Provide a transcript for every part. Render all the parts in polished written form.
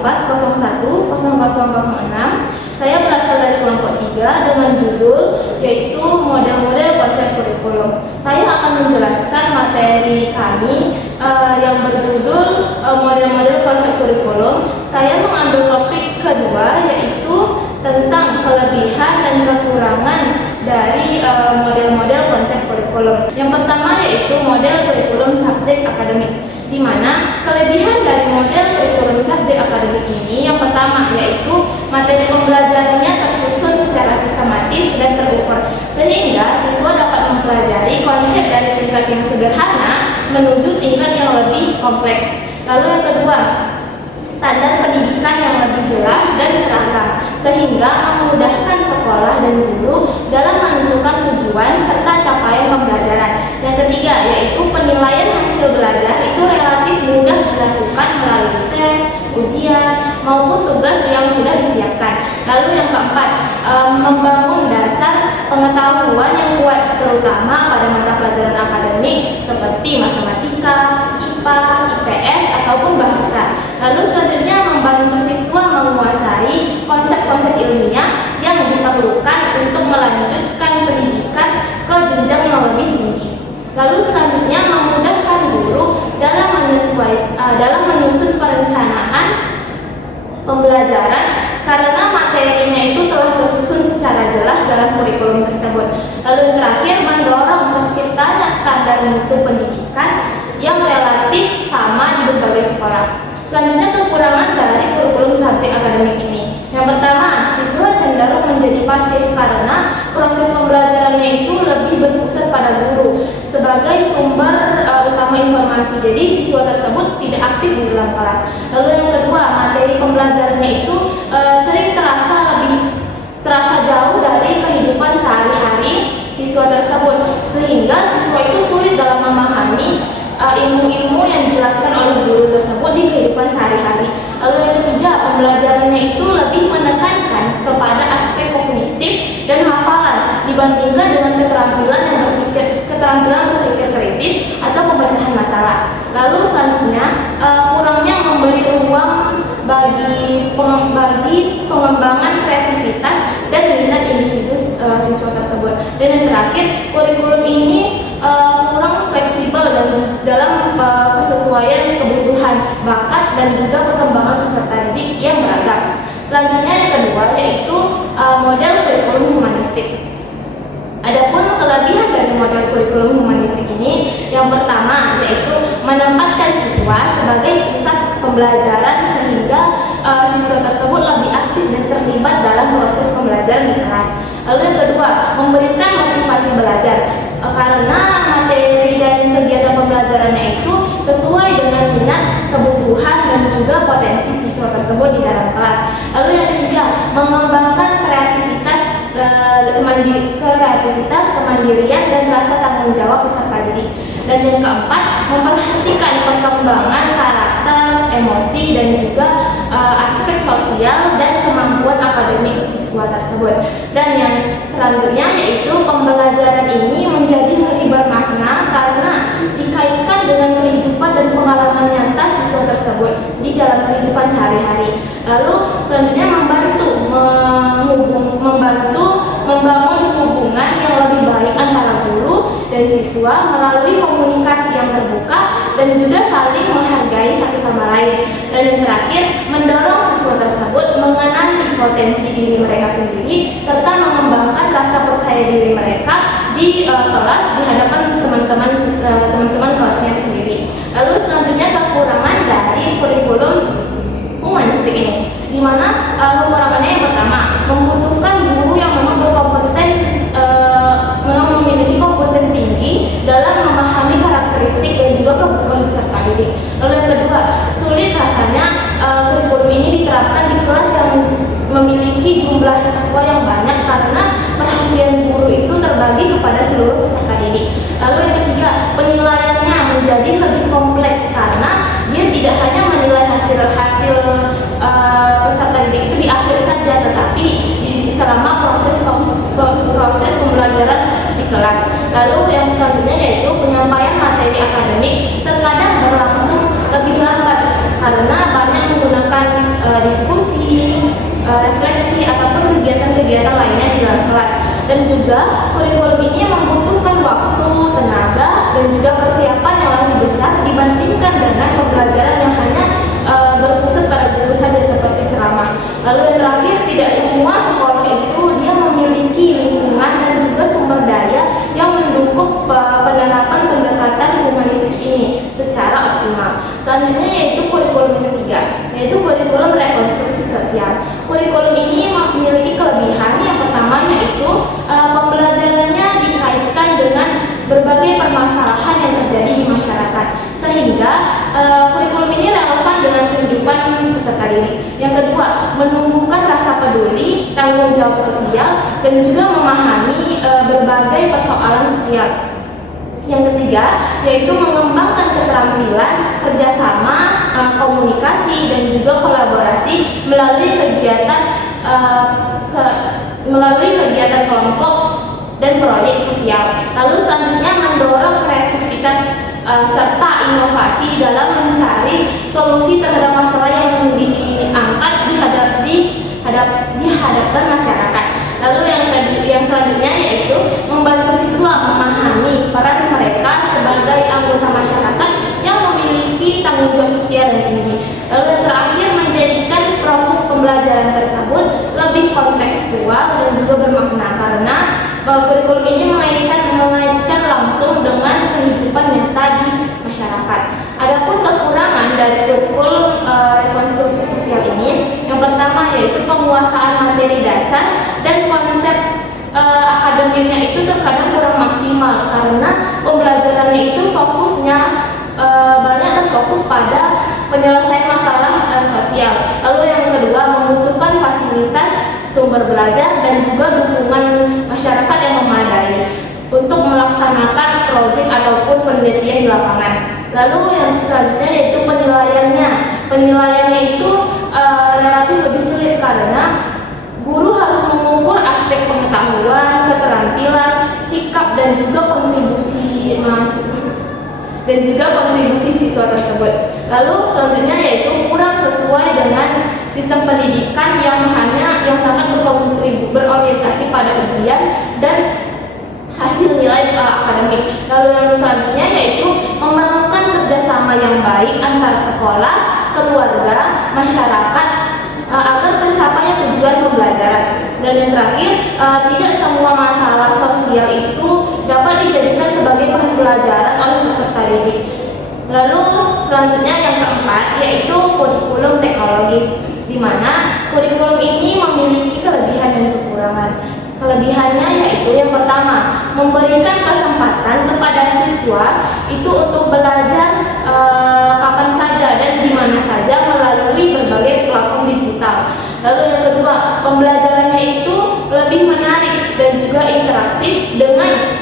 4010006. Saya berasal dari kelompok 3 dengan judul yaitu model-model konsep kurikulum. Saya akan menjelaskan materi kami yang berjudul model-model konsep kurikulum. Saya mengambil topik kedua yaitu tentang kelebihan dan kekurangan dari model-model konsep kurikulum. Yang pertama yaitu model kurikulum subjek akademik, di mana kelebihan dari model kurikulum subjek akademik ini yang pertama yaitu materi pembelajarannya tersusun secara sistematis dan terukur, sehingga siswa dapat mempelajari konsep dari tingkat yang sederhana menuju tingkat yang lebih kompleks. Lalu yang kedua, standar pendidikan yang lebih jelas dan seragam, sehingga memudahkan sekolah dan guru dalam menentukan tujuan serta capaian pembelajaran. Yang ketiga yaitu penilaian hasil belajar itu relatif mudah dilakukan melalui tes, ujian, maupun tugas yang sudah disiapkan. Lalu yang keempat, membangun dasar pengetahuan yang kuat terutama pada mata pelajaran akademik seperti matematika, IPA, IPS, ataupun bahasa. Lalu selanjutnya membantu siswa menguasai konsep-konsep ilmiah yang diperlukan untuk melanjutkan pendidikan ke jenjang yang lebih tinggi. Lalu selanjutnya memudahkan guru dalam menyusun perencanaan pembelajaran karena materinya itu telah tersusun secara jelas dalam kurikulum tersebut. Lalu yang terakhir, mendorong terciptanya standar mutu pendidikan yang relatif sama di berbagai sekolah. Selanjutnya kekurangan dari kurikulum subjek akademik ini. Yang pertama, siswa cenderung menjadi pasif karena proses pembelajarannya itu lebih berpusat pada guru sebagai sumber utama informasi. Jadi siswa tersebut tidak aktif di dalam kelas. Lalu yang kedua, materi pembelajarannya itu sering terasa jauh dari kehidupan sehari-hari siswa tersebut, sehingga siswa itu sulit dalam memahami ilmu-ilmu yang dijelaskan oleh guru tersebut di kehidupan sehari-hari. Lalu yang ketiga, pembelajarannya itu lebih menekankan kepada aspek kognitif dan hafalan dibandingkan dengan keterampilan berpikir kritis atau pemecahan masalah. Lalu selanjutnya, kurangnya memberi ruang bagi pengembangan kreativitas dan minat individu siswa tersebut. Dan yang terakhir, kurikulum ini kurang fleksibel dan dalam kesesuaian kebutuhan, bakat, dan juga perkembangan peserta didik yang beragam. Selanjutnya yang kedua yaitu model kurikulum humanistik. Adapun kelebihan dari model kurikulum humanistik ini, yang pertama yaitu menempatkan siswa sebagai pusat pembelajaran sehingga siswa tersebut lebih aktif dan terlibat dalam proses pembelajaran di kelas. Lalu yang kedua, memberikan motivasi belajar karena materi dan kegiatan pembelajarannya itu sesuai dengan minat, kebutuhan, dan juga potensi siswa tersebut di dalam kelas. Lalu yang ketiga, mengembangkan kemandirian dan rasa tanggung jawab peserta didik. Dan yang keempat, memperhatikan perkembangan karakter, emosi, dan juga aspek sosial dan kemampuan akademik siswa tersebut. Dan yang selanjutnya yaitu pembelajaran ini menjadi lebih bermakna karena dikaitkan dengan kehidupan dan pengalaman nyata siswa tersebut di dalam kehidupan sehari-hari. Lalu selanjutnya membangun hubungan yang lebih baik antara guru dan siswa melalui komunikasi yang terbuka dan juga saling menghargai satu sama lain. Dan yang terakhir, mendorong siswa tersebut mengenali potensi diri mereka sendiri serta mengembangkan rasa percaya diri mereka di kelas di hadapan teman-teman kelasnya sendiri. Lalu selanjutnya kekurangan dari kurikulum humanistik ini, di mana kekurangannya yang pertama, membutuhkan guru yang memang memiliki kompeten tinggi dalam memahami karakteristik dan juga kebutuhan peserta didik. Lalu yang kedua, sulit rasanya kurikulum ini diterapkan di kelas yang memiliki jumlah siswa yang banyak karena perhatian guru itu terbagi kepada seluruh peserta didik. Lalu yang ketiga, penilaiannya menjadi lebih kompleks karena dia tidak hanya menilai hasil peserta didik itu di akhir saja, tetapi selama proses pembelajaran di kelas. Lalu yang selanjutnya yaitu penyampaian materi akademik terkadang berlangsung lebih lambat karena banyak menggunakan diskusi, refleksi ataupun kegiatan-kegiatan lainnya di dalam kelas. Dan juga kurikulum ini membutuhkan waktu, tenaga, dan juga persiapan yang lebih besar dibandingkan dengan pembelajaran yang hanya berpusat pada guru saja seperti ceramah. Lalu yang terakhir, tidak semua sekolah itu dia memiliki lingkungan dan juga sumber daya yang mendukung penerapan pendekatan humanistik ini secara optimal. Selanjutnya yaitu kurikulum yang ketiga, yaitu kurikulum rekonstruksi sosial. Kurikulum ini memiliki kelebihan. Yang pertama yaitu pembelajarannya dikaitkan dengan berbagai permasalahan yang terjadi di masyarakat, sehingga kurikulum ini relevan dengan kehidupan peserta didik. Yang kedua, menumbuhkan rasa peduli, tanggung jawab sosial, dan juga memahami berbagai persoalan sosial. Yang ketiga, yaitu mengembangkan keterampilan kerjasama, komunikasi, dan juga kolaborasi melalui kegiatan kelompok dan proyek sosial. Lalu selanjutnya mendorong kreativitas serta inovasi dalam mencari solusi terhadap masalah yang diangkat dihadapkan masyarakat. Lalu yang selanjutnya yaitu membantu siswa memahami peran mereka sebagai anggota masyarakat yang memiliki tanggung jawab sosial yang tinggi. Lalu yang terakhir, menjadikan proses pembelajaran tersebut lebih kontekstual dan juga bermakna, karena kurikulum ini mengaitkan langsung dengan kehidupan nyata di masyarakat. Adapun kekurangan dari kurikulum rekonstruksi sosial ini, yang pertama yaitu penguasaan materi dasar dan konsep akademiknya itu terkadang kurang maksimal, karena pembelajarannya itu fokusnya banyak terfokus pada penyelesaian masalah sosial. Lalu yang kedua, membutuhkan fasilitas sumber belajar dan juga dukungan masyarakat yang memadai untuk melaksanakan proyek ataupun penelitian di lapangan. Lalu yang selanjutnya yaitu penilaiannya. Penilaiannya itu relatif lebih sulit, karena guru harus mengukur aspek pengetahuan, keterampilan, sikap, dan juga kontribusi siswa tersebut. Lalu selanjutnya yaitu kurang sesuai dengan sistem pendidikan yang sangat berorientasi pada ujian dan hasil nilai akademik. Lalu yang selanjutnya yaitu memerlukan kerjasama yang baik antara sekolah, keluarga, masyarakat agar tercapainya tujuan pembelajaran. Dan yang terakhir, tidak semua masalah sosial itu dapat dijadikan sebagai bahan pelajaran oleh peserta didik. Lalu selanjutnya yang keempat yaitu kurikulum teknologis, di mana kurikulum ini memiliki kelebihan dan kekurangan. Kelebihannya yaitu yang pertama, memberikan kesempatan kepada siswa itu untuk belajar kapan saja dan di mana saja melalui berbagai platform digital. Lalu yang kedua, pembelajarannya itu lebih menarik dan juga interaktif dengan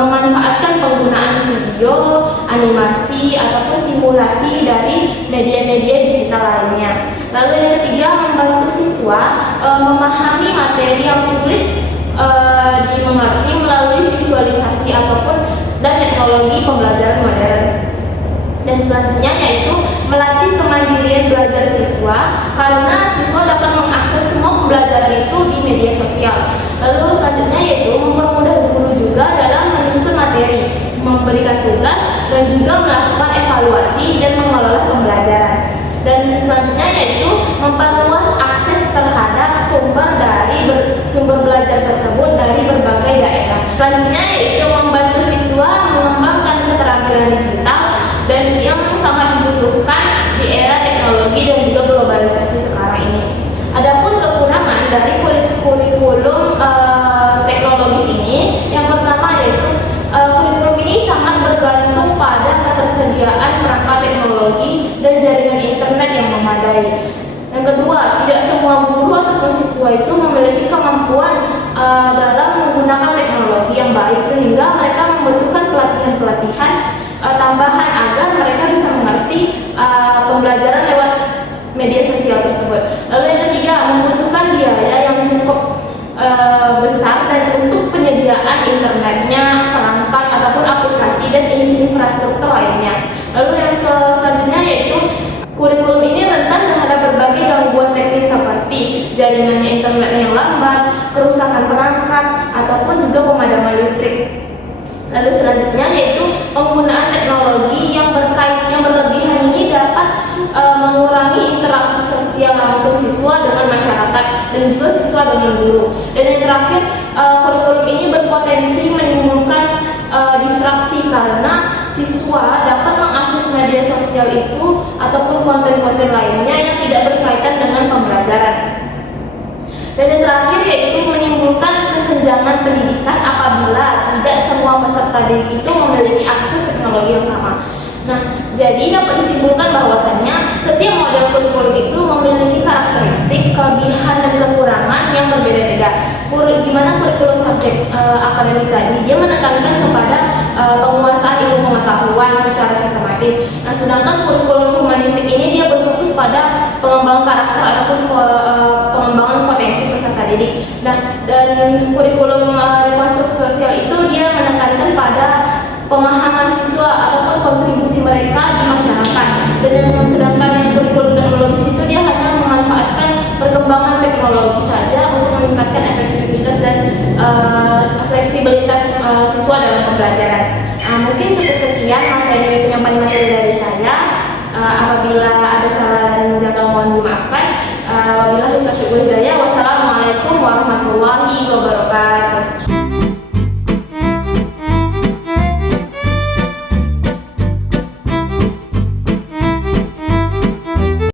memanfaatkan penggunaan video, animasi, ataupun simulasi dari media-media digital lainnya. Lalu yang ketiga, membantu siswa memahami materi yang sulit dimengerti melalui visualisasi dan teknologi pembelajaran modern. Dan selanjutnya yaitu melatih kemandirian belajar siswa, karena siswa dapat mengakses semua pembelajaran itu di media sosial. Lalu selanjutnya yaitu mempermudah guru juga dalam menyusun materi, memberikan tugas, dan juga melakukan evaluasi dan mengelola pembelajaran. Dan selanjutnya yaitu memperluas akses terhadap sumber belajar tersebut dari berbagai daerah. Selanjutnya yaitu membantu siswa mengembangkan keterampilan digital dan yang sangat dibutuhkan di era teknologi dan juga globalisasi sekarang ini. Adapun kekurangan dari kurikulum teknologis ini, yang pertama yaitu kurikulum ini sangat bergantung pada ketersediaan perangkat teknologi dan jaringan internet yang memadai. Yang kedua, tidak semua guru ataupun siswa itu memiliki kemampuan dalam menggunakan teknologi yang baik, sehingga mereka membutuhkan pelatihan-pelatihan tambahan agar mereka bisa mengerti pembelajaran lewat media sosial tersebut. Lalu yang ketiga, membutuhkan biaya yang cukup besar dan untuk penyediaan internetnya, perangkat ataupun aplikasi dan infrastruktur lainnya. Lalu yang selanjutnya yaitu kurikulum ini rentan terhadap berbagai Lalu selanjutnya yaitu penggunaan teknologi yang berlebihan ini dapat mengurangi interaksi sosial langsung siswa dengan masyarakat dan juga siswa dengan guru. Dan yang terakhir, kurikulum ini berpotensi menimbulkan distraksi karena siswa dapat mengakses media sosial itu ataupun konten-konten lainnya yang tidak berkaitan dengan pembelajaran. Dan yang terakhir yaitu menimbulkan kesenjangan pendidikan apabila tidak semua peserta didik itu memiliki akses teknologi yang sama. Nah, jadi dapat disimpulkan bahwasannya setiap model kurikulum itu memiliki karakteristik, kelebihan dan kekurangan yang berbeda-beda. Di mana kurikulum subjek akademik tadi dia menekankan kepada penguasaan ilmu pengetahuan secara sistematis. Nah, sedangkan kurikulum humanistik ini dia berfokus pada pengembangan karakter ataupun pengembangan potensi peserta didik. Nah, dan kurikulum rekonstruksi sosial itu dia menekankan pada pemahaman siswa ataupun kontribusi mereka di masyarakat. Dan sedangkan